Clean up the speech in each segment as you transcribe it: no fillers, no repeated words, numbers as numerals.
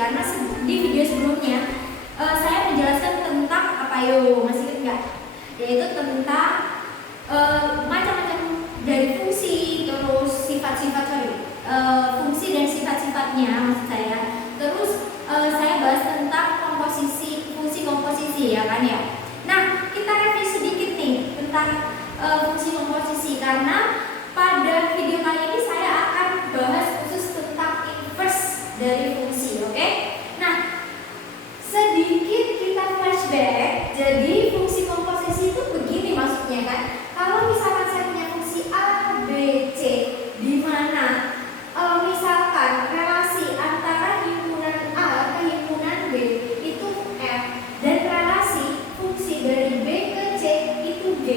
karena di video sebelumnya saya menjelaskan tentang apa yo, masih ingat nggak? Yaitu tentang macam-macam dari fungsi, terus sifat-sifat fungsi dan sifat-sifatnya maksud saya. Terus saya bahas tentang komposisi, fungsi komposisi ya kan ya. Nah, kita review sedikit nih tentang fungsi komposisi, karena pada video kali ini saya akan bahas khusus tentang inverse dari fungsi, oke? Nah, sedikit kita flashback. Jadi fungsi komposisi itu begini maksudnya kan? Kalau misalkan saya punya fungsi A, B, C, di mana misalkan relasi antara himpunan A ke himpunan B itu F, dan relasi fungsi dari B ke C itu G,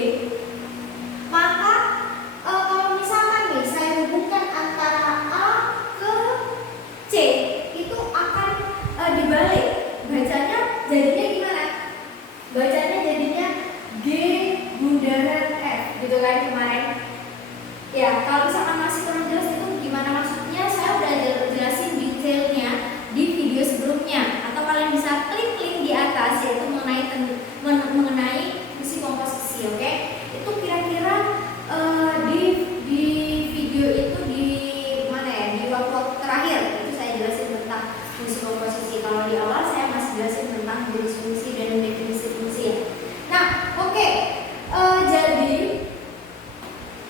maka kalau misalkan nih saya hubungkan antara A ke C, itu akan dibalik. Bacanya jadinya gimana? Bacanya jadinya G bundaran F, gitu kan kemarin. Ya, kalau misalkan masih kurang jelas itu gimana maksudnya, saya udah jelasin detailnya di video sebelumnya, atau kalian bisa klik link di atas yaitu mengenai fungsi komposisi, oke? Itu kira-kira di video itu di mana ya? Di waktu terakhir itu saya jelasin tentang fungsi komposisi. Kalau di awal saya masih jelasin tentang jenis fungsi dan definisi fungsi ya. Nah, oke. Jadi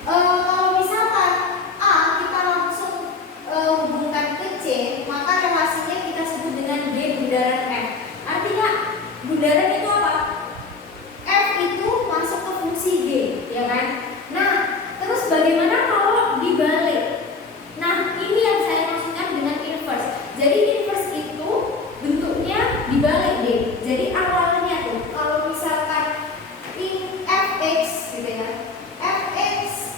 kalau misalkan A kita langsung hubungkan ke C, maka relasinya kita sebut dengan G bundaran F. Artinya bundaran itu apa? F itu masuk ke fungsi G, ya kan? Nah, terus bagaimana kalau dibalik? Nah, ini yang saya maksudkan dengan inverse. Jadi inverse itu bentuknya dibalik deh. Jadi awalnya tuh kalau misalkan fx gitu ya, fx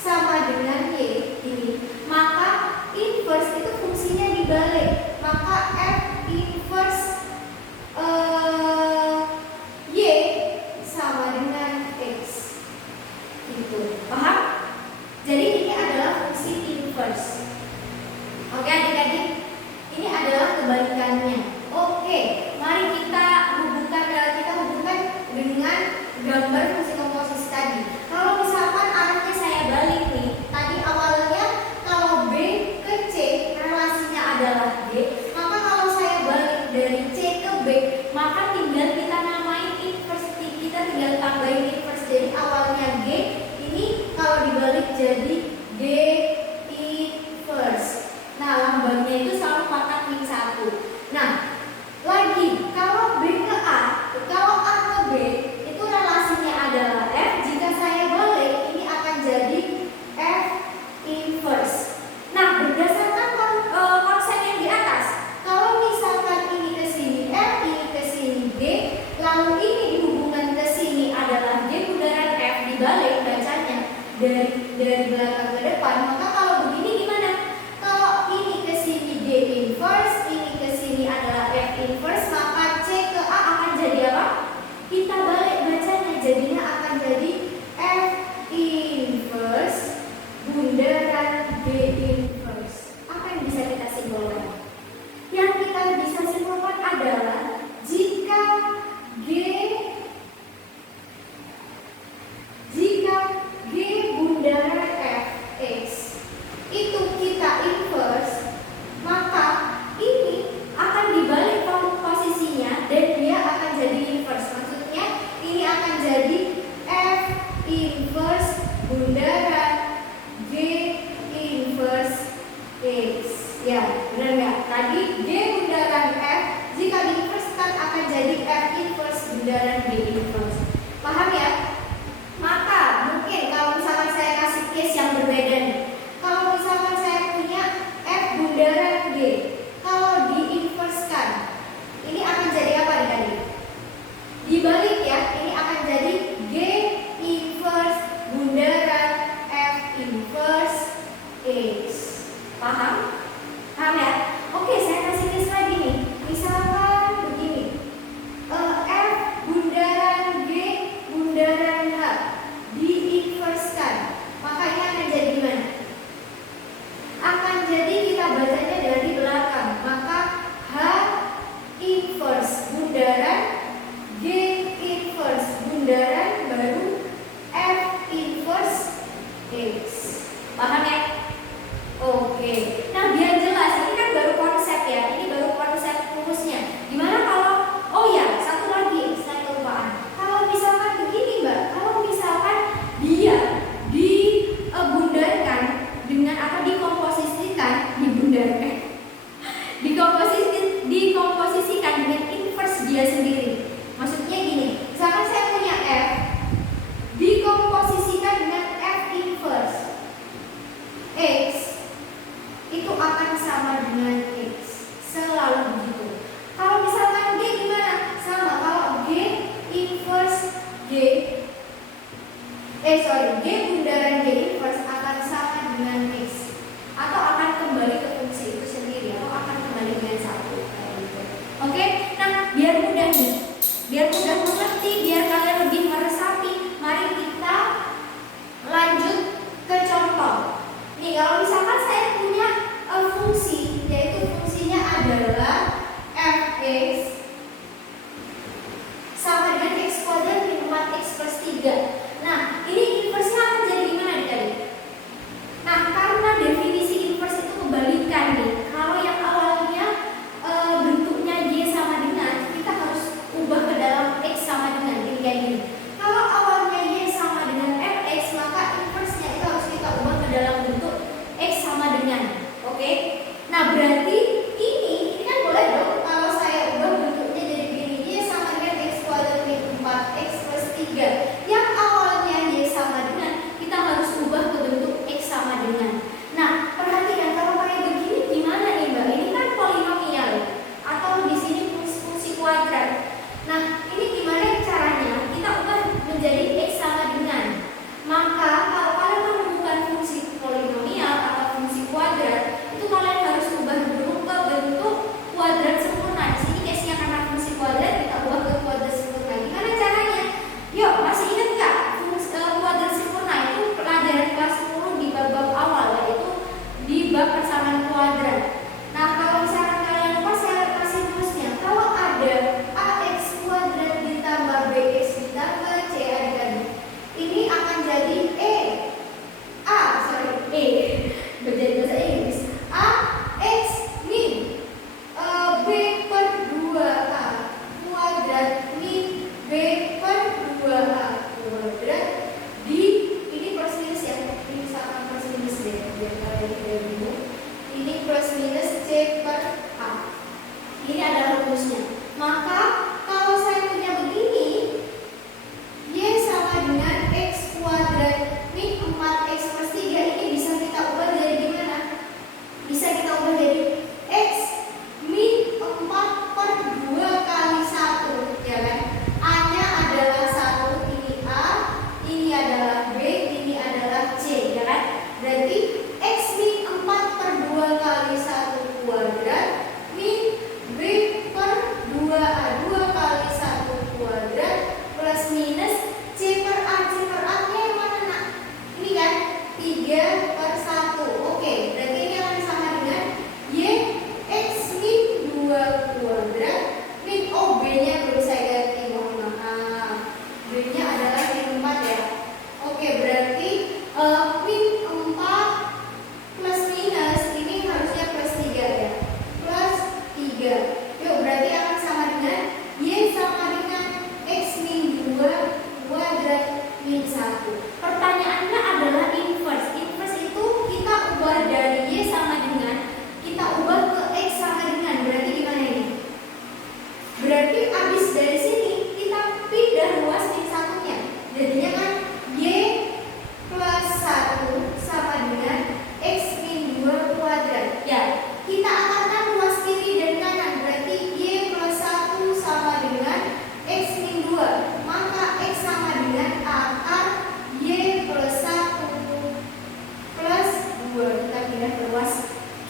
sama dengan y ini, maka inverse itu fungsinya dibalik. Maka f inverse y sama dengan x, gitu. Paham? Jadi ini adalah fungsi inverse. Oke adik-adik, ini adalah kebalikannya. Oke, mari kita hubungkan dengan gambar fungsi komposisi tadi. Kalau misalkan arahnya saya balik nih, tadi awalnya kalau B ke C relasinya adalah G, maka kalau saya balik dari C ke B, maka tinggal kita namain inverse, kita tinggal tambahin inverse. Jadi awalnya G, ini kalau dibalik jadi G inverse. Nah, lambangnya itu selalu pangkat min 1. Nah, lagi kalau B ke A, kalau A ke B itu relasinya adalah F. Jika saya balik, ini akan jadi F inverse. Nah, berdasarkan konsep yang di atas, kalau misalkan ini ke sini F, ini ke sini G, lalu ini dihubungkan ke sini adalah G bundaran F, dibalik bacanya dari belakang ke depan, maka kalau begini gimana? Kalau ini ke sini G inverse, ini ke sini adalah F inverse, maka C ke A akan jadi apa? Kita balik bacanya, jadinya akan jadi F inverse bundaran G inverse. Apa yang bisa kita simpulkan? Yang kita bisa simpulkan adalah jika G bundaran Fx itu kita inverse, maka ini akan dibalik posisinya dan dia akan jadi inverse. Maksudnya ini akan jadi F inverse bundaran G inverse X. Ya, benar nggak? Tadi G bundaran F jika diinversekan akan jadi F inverse bundaran G inverse. Paham ya? Maka mungkin kalau misalkan saya kasih case yang berbeda nih. Kalau misalkan saya punya F bundaran G, kalau diinversekan, ini akan jadi apa nih tadi? Dibalik ya, ini akan jadi G inverse bundaran F inverse X. Paham? Paham ya? Oke, saya kasih case lagi nih. Misalkan begini, F bundaran Nah, berarti ini kan boleh dong kalau saya ubah bentuknya jadi begini. Y sama dengan X kuadrat min 4X plus 3. Yang awalnya Y sama dengan, kita harus ubah ke bentuk X sama dengan. Nah, perhatikan kalau kayak begini gimana nih Mbak? Ini kan polinomial atau di sini fungsi kuadrat. Nah, ini gimana caranya kita ubah menjadi X sama dengan? Maka kalau kalian menemukan fungsi polinomial atau fungsi kuadrat, itu kalian harus ubah dulu ke bentuk kuadrat sempurna. Di sini case-nya karena fungsi kuadrat, kita ubah ke kuadrat sempurna. Gimana caranya? Yuk, masih ingat nggak kuadrat sempurna itu pelajaran kelas 10 di bab awal, yaitu di bab persamaan kuadrat. Nah, kalau misalkan kalian lupa, saya kasih rumusnya. Kalau ada ax kuadrat ditambah bx ditambah c adik-adik, ini akan jadi menjadi bahasa Inggris. Ax min b per 2a kuadrat min b per 2a kuadrat di, ini plus minus ya, ini sama plus minus deh biar kalian tidak bingung. Ini plus minus c per a. Ini adalah rumusnya. Maka kalau saya punya begini, y sama dengan x kuadrat min 4x plus 3, ini bisa kita ubah jadi gimana? Bisa kita ubah jadi x min 4 per 2 kali 1, ya kan? A-nya adalah 1, ini A, ini adalah B, ini adalah C, ya kan? Berarti x min 4 per 2 kali 1 kuadrat min B per 2A, 2 kali 1 kuadrat plus minus C per A. C per A-nya yang mana nak? Ini kan 3 per 1. Oke, berarti ini akan sama dengan Y X min 2 kuadrat min, oh B-nya belum saya ganti, mohon maaf. B-nya adalah min 4 ya. Oke, berarti min 4 plus minus ini harusnya plus 3 ya. Plus 3. Yuk, berarti akan sama dengan Y sama dengan X min 2 kuadrat min 1. Pertanyaannya adalah inverse. Inverse itu kita ubah dari Y sama dengan, kita ubah ke X sama dengan. Berarti gimana ini? Berarti habis dari sini kita pindah ruas min 1-nya. Jadinya kan Y plus 1 sama dengan X min 2 kuadrat. Ya, kita akarkan ruas kiri dan kanan. Berarti Y plus 1 sama dengan X min 2. Maka X sama dengan akar Y plus 1 plus 2. Kita pindah ke ruas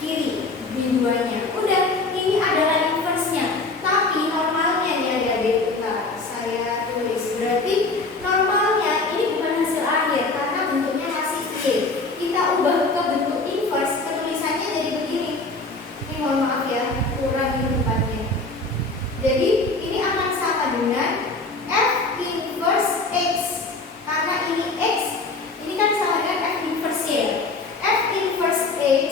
kiri di 2-nya. Udah, ini adalah inverse-nya. Tapi normalnya nih adik-adik, nah, saya tulis. Berarti normalnya ini bukan hasil akhir karena bentuknya masih Y. Kita ubah ke bentuk inverse, penulisannya jadi begini. Ini mohon maaf ya, kurang di tempatnya. Jadi ini akan sama dengan F inverse X. Karena ini X, ini kan sama dengan F inverse Y. F inverse X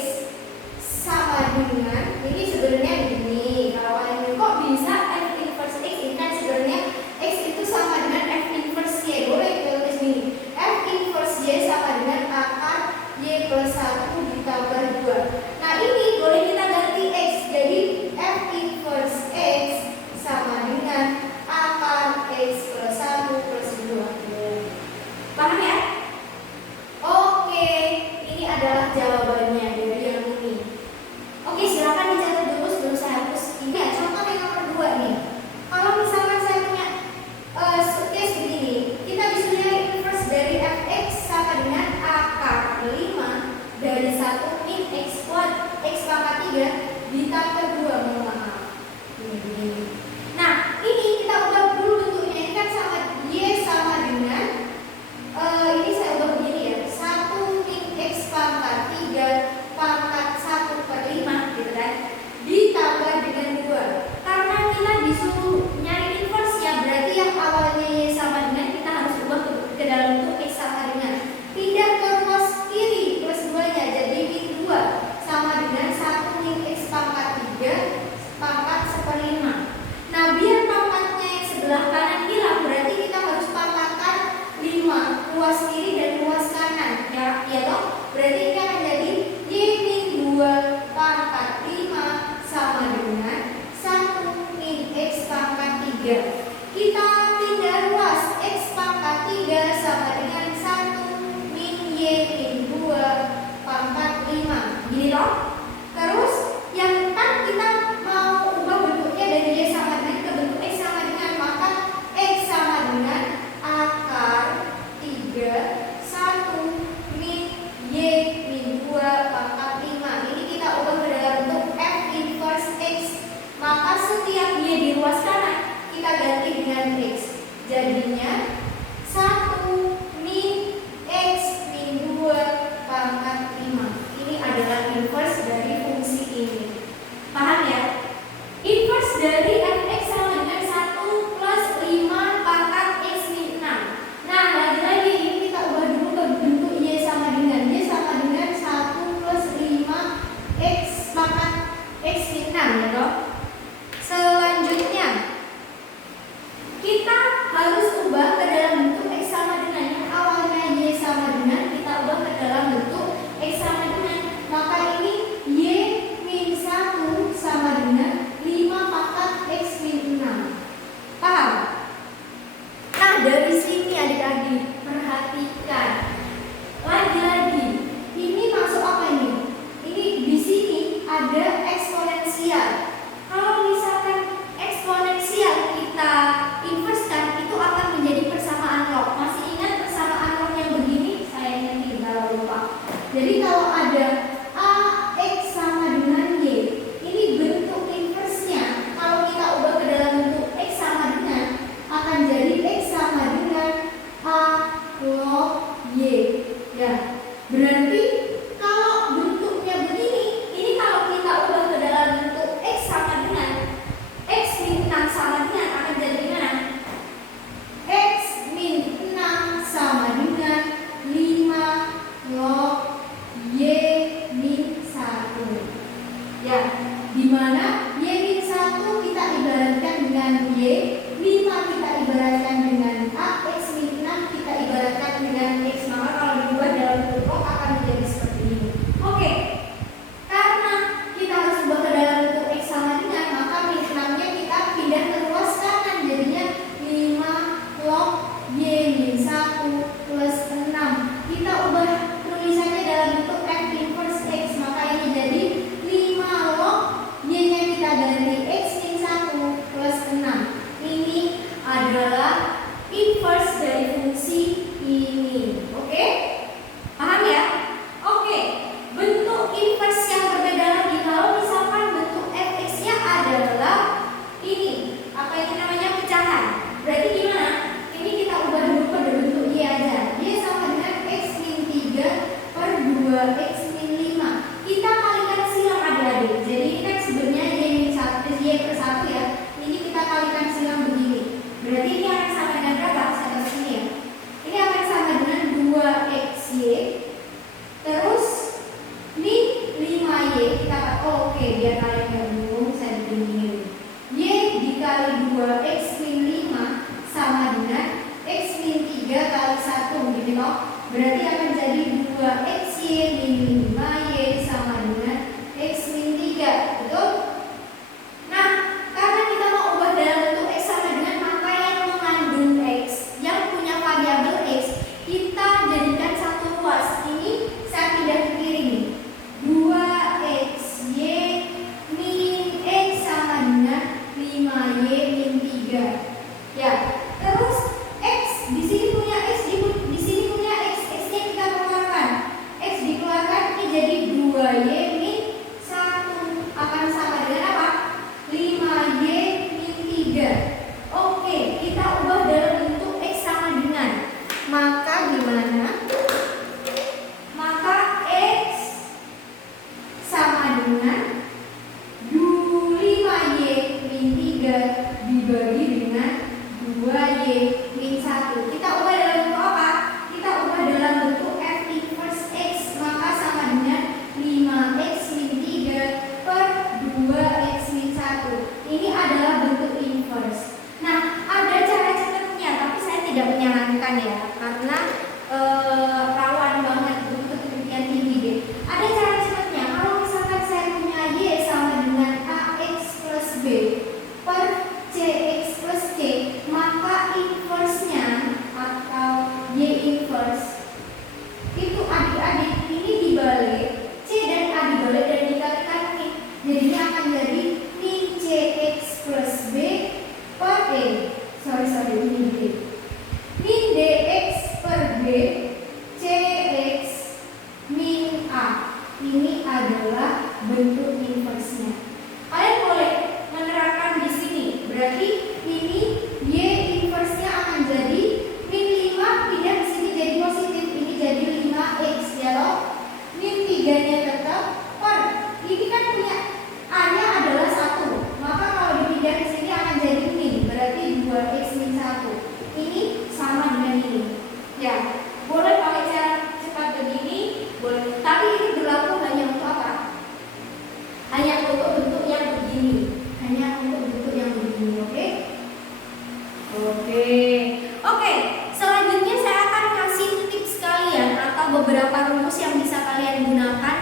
sama dengan, ini sebenarnya gini. Kalau kalian kok bisa F inverse X, ini kan sebenarnya X itu sama dengan F inverse Y. Boleh kita tulis gini. F inverse Y sama dengan akar Y plus 1 ditambah 2. Nah, ini boleh kita ganti X. Jadi F inverse X sama dengan akar X plus 1 plus 2. Paham ya? Oke, ini adalah jawabannya dari yang ini. Oke, silakan dicatat dulu sebelum saya hapus. Ini ya, contoh yang nomor 2 nih. Kalau misalkan saya punya case begini, kita bisa nilai inverse dari fx sama dengan akar 5 dari 1 min x kuadrat x pangkat 3 ditambah 2, mohon maaf. Begini. Nah, ini kita ubah dulu bentuknya. Ini kan sama Y sama dengan ini saya ubah begini ya. 1 min x pangkat 3 pangkat 1 per 5 gitu kan. Ditambah dengan 2. Karena kita disuruh nyari inverse-nya, berarti yang awalnya Y sama dengan kita harus ubah ke dalam bentuk X sama dengan. Pindah ke ruas kiri plus 2-nya jadi min 2 sama dengan 1 min X pangkat 3 pangkat 1/5. 3. Kita pindah ruas, X pangkat 3 sama dengan 1 min Y min 2 pangkat 5. Gini loh. Terus yang kan kita mau ubah bentuknya dari Y sama dengan ke bentuk X sama dengan, maka X sama dengan akar 3 1 min Y min 2 pangkat 5. Ini kita ubah ke dalam bentuk F inverse X. Maka setiap Y di ruas kanan kita ganti dengan X. Jadinya 1 min X min 2 pangkat 5. Ini adalah inverse dari fungsi ini. Paham ya? Inverse dari fx sama dengan 1 plus 5 pangkat x min 6. Nah, lagi-lagi ini kita ubah dulu ke bentuk y sama dengan 1 plus 5 x pangkat x min 6 ya toh. Selanjutnya kita harus ubah ke dalam bentuk x sama dengan yang awalnya y sama dengan, kita ubah ke dalam bentuk x sama dengan, maka ini y min 1 sama dengan 5 pangkat x min 6. Paham? Nah, dari sini adik-adik perhatikan. Lagi-lagi ini masuk apa ini? Ini di sini ada eksponensial. Kalau misalkan eksponensial kita inversekan, itu akan menjadi persamaan log. Masih ingat persamaan log yang begini? Saya ingetin kalau lupa. Jadi kalau ada AX sama dengan Y, ini bentuk inversenya kalau kita ubah ke dalam bentuk X sama dengan, akan jadi X sama dengan A log Y. Ya, berarti kalau bentuknya begini, ini kalau kita ubah ke dalam bentuk X sama dengan X min 6 sama dengan, akan jadi gimana? X min 6 sama dengan 5 log Y min 1. Ya, dimana Y min 1 kita ibaratkan dengan Y, 5 kita ibaratkan dengan A, X min 6 kita ibaratkan dengan X. Maka kalau dibuat dalam bentuk log akan menjadi seperti ini. Oke, karena kita harus ubah ke dalam bentuk X sama dengan, maka min 6 nya kita pindah ke ruas kanan, jadinya 5 log Y min 1 plus 6. Kita ubah tulisannya dalam bentuk F inverse X, maka ini jadi 5 log Y nya kita ganti X min 1 plus 6. Ini adalah jadi min CX plus B per E. Min D. Min DX per B CX min A. Ini adalah bentuk inversnya. Kalian boleh menerapkan di sini. Berarti ini Y inversnya akan jadi min 5 pindah di sini jadi positif. Ini jadi 5X ya loh. Min 3-nya tetap per. Ini kan punya A-nya adalah 1. Maka kalau dipindah di sini akan jadi min. Berarti 2X min 1. Ini sama dengan ini. Ya, boleh pakai cara cepat begini, boleh. Tapi ini berlaku hanya untuk apa? Hanya untuk bentuk yang begini. Oke. Selanjutnya saya akan kasih tips kalian atau beberapa rumus yang bisa kalian gunakan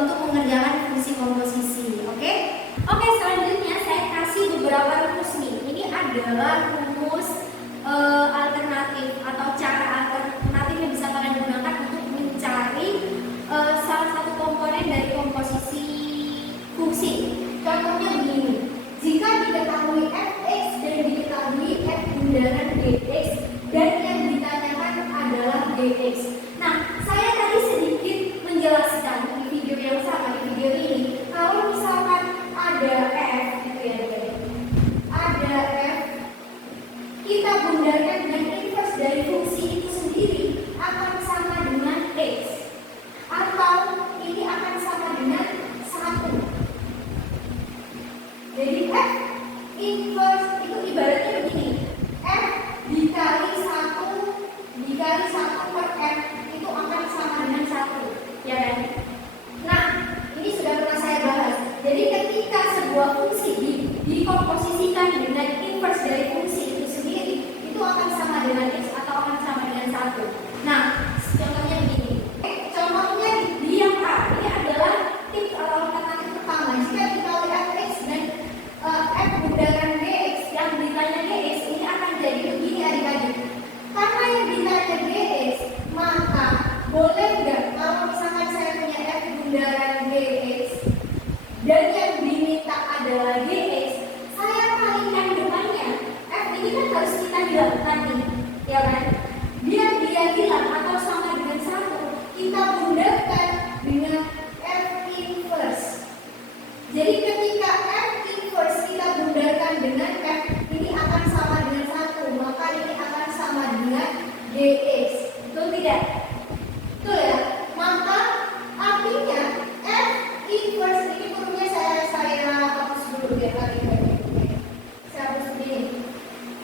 untuk mengerjakan fungsi komposisi. Oke, selanjutnya saya kasih beberapa rumus nih. Ini adalah rumus alternatif atau cara alternatif yang bisa kalian gunakan untuk mencari salah satu komponen dari komposisi fungsi. Contohnya begini. Jika diketahui fx dan diketahui f bundaran dx dan yang ditanyakan adalah dx. Nah, saya tadi sedikit menjelaskan di video yang sama, di video ini, kalau misalkan ada f gitu ya, ada f, kita bundarkan dengan inverse dari fungsi itu sendiri akan sama dengan x, atau ini akan sama dengan 1. Jadi f inverse itu ibaratnya begini, f dikali 1 per f itu akan sama dengan 1, ya kan? Nah, ini sudah pernah saya bahas. Jadi ketika sebuah fungsi dikomposisikan dengan inverse dari fungsi itu sendiri, itu akan sama dengan x atau akan sama dengan 1. Nah, contohnya begini. Contohnya di yang A, ini adalah tips atau alternatif pertama. Jika dikali fx dan f bundaran dx, yang ditanya dx, ini akan jadi begini adik-adik. Karena yang ditanya dx, maka boleh nggak kalau misalkan saya punya f bundaran dx dan yang diminta adalah dx, saya kalikan depannya. F ini kan harus kita hilangkan nih, ya kan? Biar dia hilang atau sama dengan 1, kita bundarkan dengan f inverse. Jadi ketika f inverse kita bundarkan dengan f, ini akan sama dengan 1, maka ini akan sama dengan dx. Betul tidak? Betul ya? Maka artinya f inverse ini perlunya saya hapus dulu biar kalian. Saya hapus begini.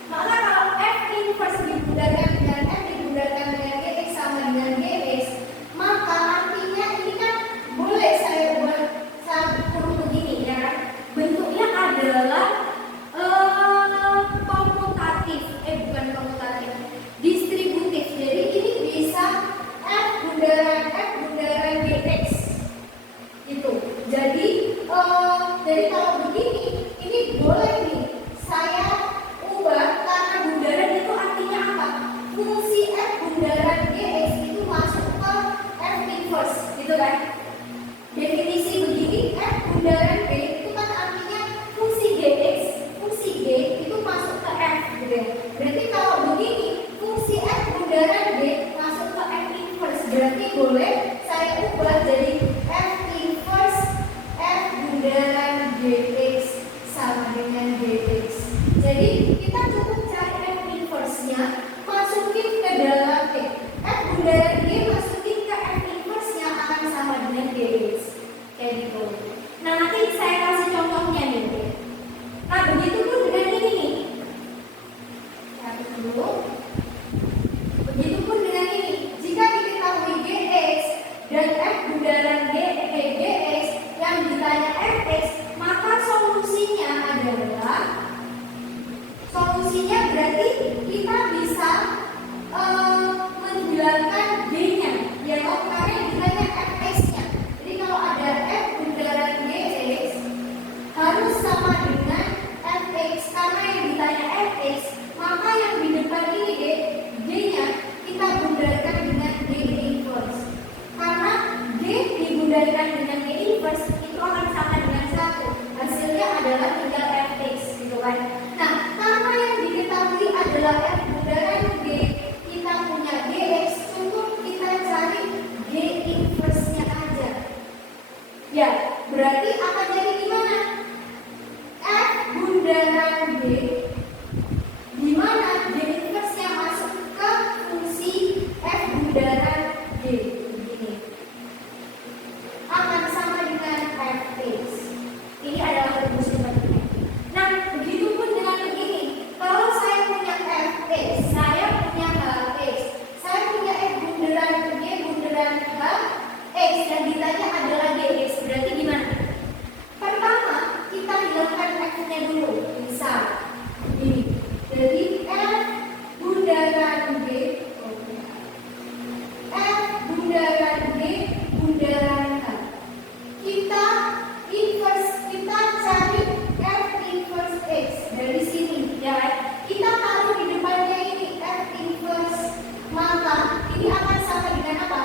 Maka kalau f inverse dibundarkan dengan f dibundarkan dengan dx sama dengan dx, maka artinya ini kan boleh saya buat kurung begini ya kan? Bentuknya adalah bukan komutatif, distributif. Jadi ini bisa f bundaran dx itu. Jadi kalau begini, ini boleh nih saya ubah karena bundaran itu artinya apa? Fungsi f bundaran dx itu masuk ke f inverse, gitu kan? Definisi begini, f bundaran d itu kan artinya fungsi dx, fungsi d itu masuk ke f, gitu ya. Berarti kalau begini, fungsi f bundaran d masuk ke f inverse, berarti boleh saya ubah jadi f inverse f bundaran dx sama dengan dx. Jadi kita cukup cari f inverse-nya, masukin ke dalam f bundaran d, masukin ke f inverse-nya akan sama dengan dx. Kayak gitu. Nah, nanti saya kasih contohnya nih. Nah, begitu pun dengan ini nih. Begitupun dengan ini. Jika diketahui dx dan f bundaran dx yang ditanya fx, maka solusinya berarti kita bisa fungsinya dulu. Misal ini, jadi F bundaran G, F bundaran G bundaran H. Kita cari F inverse X dari sini, ya kan? Kita taruh di depannya ini F inverse, maka ini akan sama dengan apa?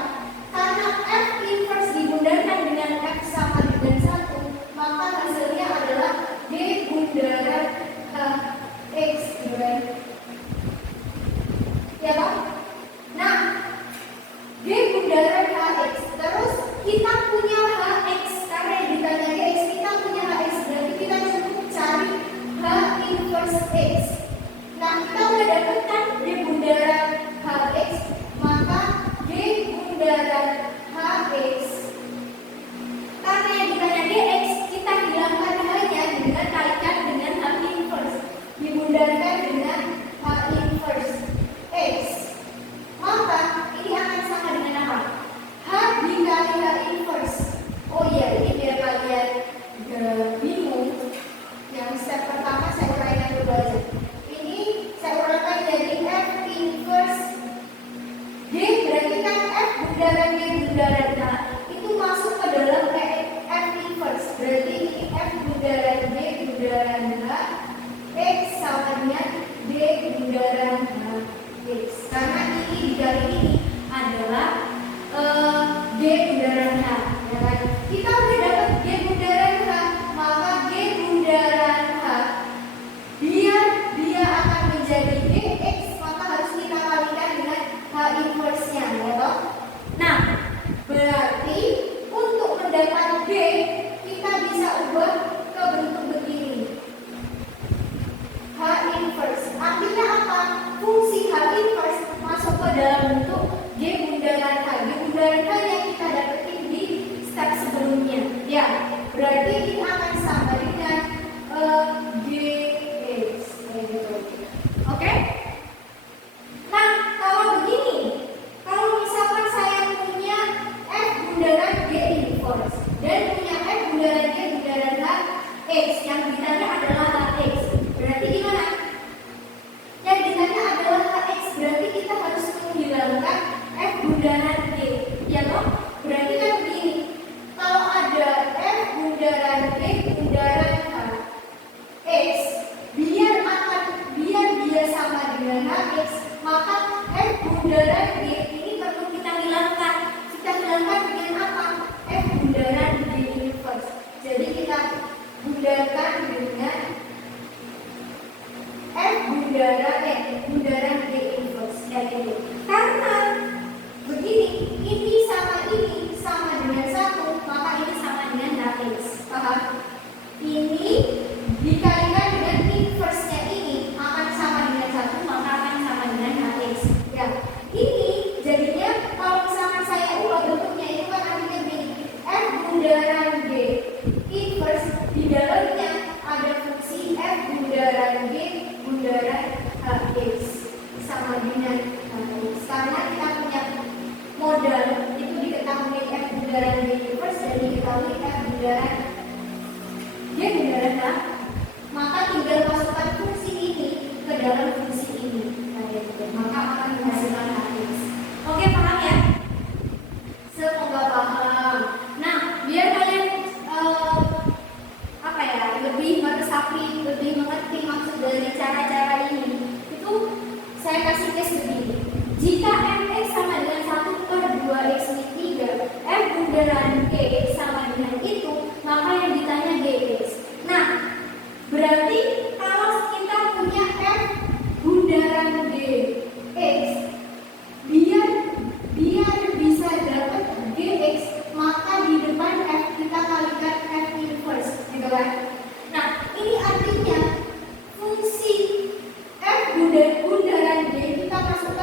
Karena F inverse dibundarkan dengan F sama dengan 1, maka hasilnya adalah G bundaran X, ya Pak? Nah, G bundaran HX, terus kita punya HX, karena ditanya X, kita punya HX, berarti kita cukup cari H inverse X. Nah, kita udah dapatkan G bundaran HX, maka G bundaran HX, karena yang ditanya GX, kita hilangkan H-nya dengan kalikan dengan H inverse, dibundarkan dengan H inverse X, maka ini akan sama dengan apa? H dikali H inverse. Oh iya, ini biar kalian bingung, yang step pertama saya uraikan dulu aja. Ini saya uraikan jadi F inverse G, berarti kan F bundaran G bundaran H itu masuk ke dalam F inverse, berarti ini F bundaran G bundaran H X sama dengan G bundaran H X, karena ini dikali ini adalah G bundaran H, ya kan? Kita udah dapat G bundaran H, maka G bundaran H biar dia akan menjadi GX, maka harus kita kalikan dengan H inverse-nya, ya toh? Nah, berarti untuk mendapat G kita bisa ubah ke bentuk begini, H inverse. Artinya apa? Fungsi H inverse masuk ke dalam bentuk G bundaran H. G bundaran H yang kita dapetin di step sebelumnya. Ya, berarti ini akan sama dengan GX. Oke? Nah, kalau begini, kalau misalkan saya punya F bundaran G inverse dan punya F bundaran G bundaran H X, yang ditanya adalah HX, berarti gimana? Yang ditanya adalah HX, berarti kita harus menghilangkan F bundaran G, ya toh? Berarti kan begini, kalau ada F bundaran G bundaran H X, biar dia sama dengan HX, maka F bundaran G ini perlu kita hilangkan. Kita hilangkan dengan apa? F bundaran G inverse. Jadi kita bundarkan dengan F bundaran G inverse, ya gitu. Karena begini, ini sama dengan 1, maka ini sama dengan HX. Paham? Ini dikalikan dengan inverse-nya ini akan sama dengan 1, maka akan sama dengan HX. Ya, ini jadinya kalau misalkan saya ubah bentuknya itu kan artinya begini, F bundaran G inverse di dalamnya ada fungsi F bundaran G bundaran HX sama dengan HX. Karena kita punya modal itu diketahui F bundaran G inverse dan diketahui F bundaran G bundaran H, maka tinggal masukkan fungsi ini ke dalam fungsi ini, maka akan menghasilkan HX. Oke, paham ya? Semoga paham. Nah, biar kalian lebih meresapi, lebih mengerti maksud dari cara-cara ini, itu saya kasih case begini. Jika Fx sama dengan 1/2x min 3, F bundaran G sama dengan itu, maka yang ditanya GX. Nah, berarti kalau kita punya F bundaran GX, biar bisa dapat GX, maka di depan F kita kalikan F inverse, gitu kan? Nah, ini artinya fungsi F bundaran G kita masukkan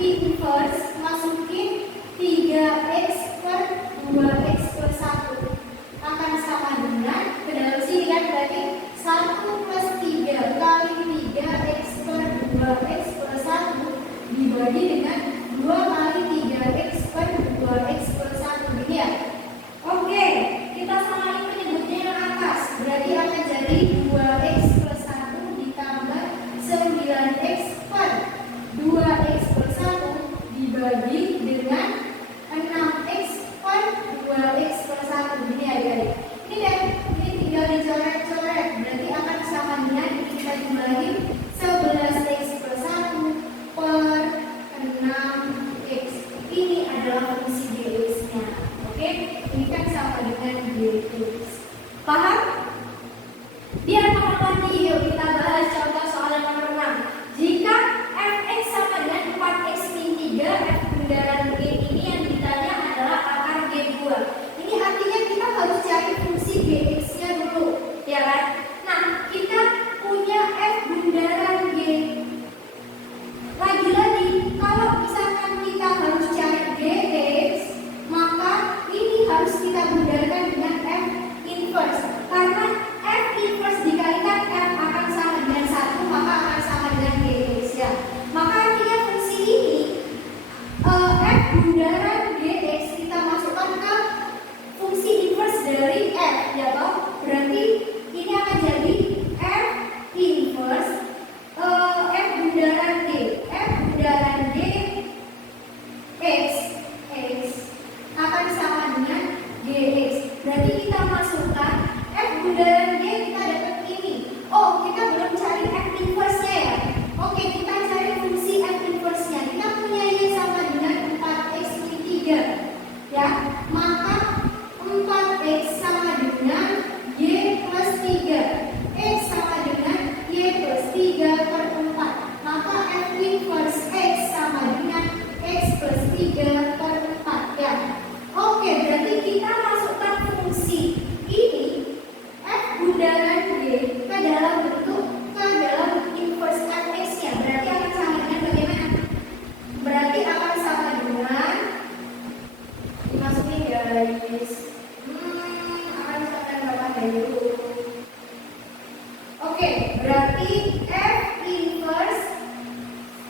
inverse, masukin 3x per 2x plus 1 akan sama dengan, ke dalam sini kan berarti 1 plus 3 kali 3x per 2x plus 1 dibagi dengan 2 kali 3x per 2x plus 1, gini ya. Oke, kita samain penyebutnya yang atas, berarti akan jadi 2x plus 1 ditambah 9x per 2x plus 1 dibagi dengan 6x per 2x plus 1, gini ya guys. Ini deh, ini tinggal dicoret-coret, berarti akan sama dengan kita jumlahin 11x plus 1 per 6x. Ini adalah fungsi dx-nya. Oke, ini kan sama dengan dx. Paham? Biar paham lagi, yuk kita bahas contoh soal yang nomor 6. Jika fx sama dengan 4x min 3, f bundaran g ini yang ditanya adalah akar g2. Ini artinya kita harus cari fungsi dx-nya dulu, ya kan? Nah, kita punya f bundaran g. Lagi-lagi, kalau misalkan kita harus cari dx, maka ini harus kita bundarkan dengan f inverse. Karena f inverse dikalikan f akan sama dengan 1, maka akan sama dengan dx ya. Maka artinya fungsi ini f bundaran dx kita masukkan ke fungsi inverse dari f, ya toh? Berarti ini akan jadi f inverse f bundaran d. F bundaran d x akan sama dengan dx. Berarti kita masukkan f bundaran d, kita dapat ini. Oh, kita belum cari f inverse-nya ya. Oke, kita cari fungsi f inverse-nya. Kita punya y sama dengan 4x min 3. Ya, maka 4x sama dengan y plus 3. X sama dengan y plus 3 per 4. Maka f inverse x sama dengan x plus 3 per 4 ya. Oke, berarti kita masukkan fungsi ini f bundaran d ke dalam bentuk, ke dalam inverse fx-nya. Berarti akan sama dengan bagaimana? Berarti akan sama dengan, dimasukin guys. Akan sama dengan berapa dulu? Oke, berarti f inverse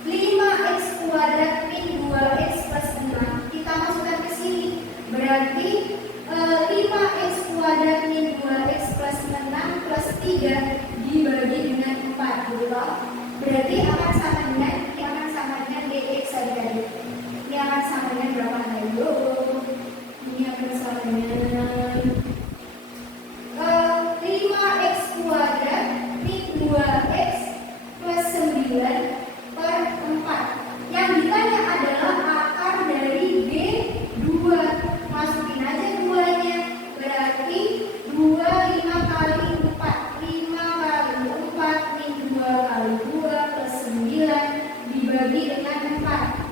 5x kuadrat min 2x plus 6 kita masukkan ke sini. Berarti 5x kuadrat min 2x plus 6 plus 3 dibagi dengan 4 gitu loh. Berarti akan sama dengan, ini akan sama dengan dx saja. Ini akan sama dengan berapa dulu? Ini akan sama dengan 5x kuadrat min 2x plus 9 per 4. Yang ditanya adalah akar dari B2. Masukin aja 2-nya. Berarti 2 5 kali 4. 5 kali 4 min 2 kali 2 plus 9 dibagi dengan 4.